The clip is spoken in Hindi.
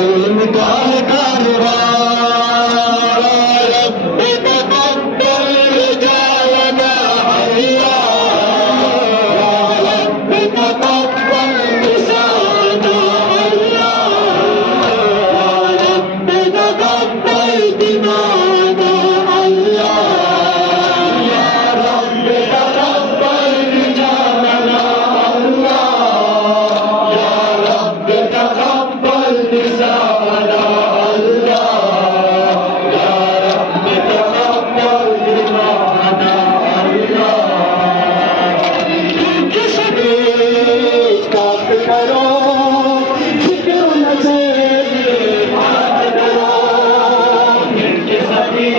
निकाल कारवां रब तक़ब्बल रिजालना अल्लाह रब तक़ब्बल निसाना अल्लाह रब तक़ब्बल दिमाना अल्लाह या रब तक़ब्बल रिजालना अल्लाह या रब तक़ब्बल निसाना अल्लाह या रब तक़ब्बल दिमाना अल्लाह जिसने काफ़ करो जिक्र नज़र बात करो जिसने